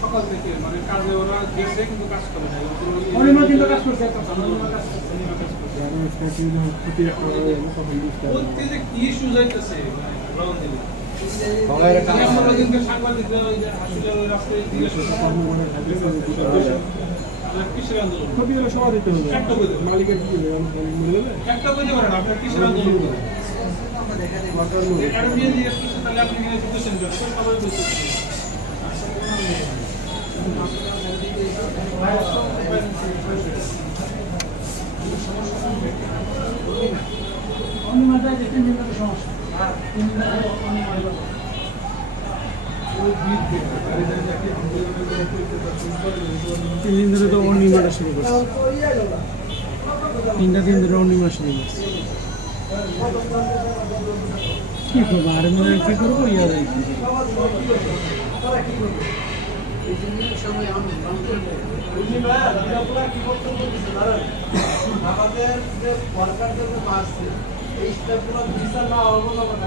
সকাল থেকে মানে কাজে ওরা গেছে কিন্তু কাজ করে নাই কিন্তু কাজ করছে কি ইস্যু যাইতেছে মালিকের কি একটা বলতে পারেন আপনার কিসের আন্দোলন তিন দিন ধরে তো অনির্মাণটা শুরু করছে, 3টা দিন ধরে অনির্মাণ শুরু করছে। কি করবো আর মনে কি করবো ইয়া যায় আমাদের যে সরকার যে মারছে এই স্টেপগুলো বিচার না হওয়ার কথা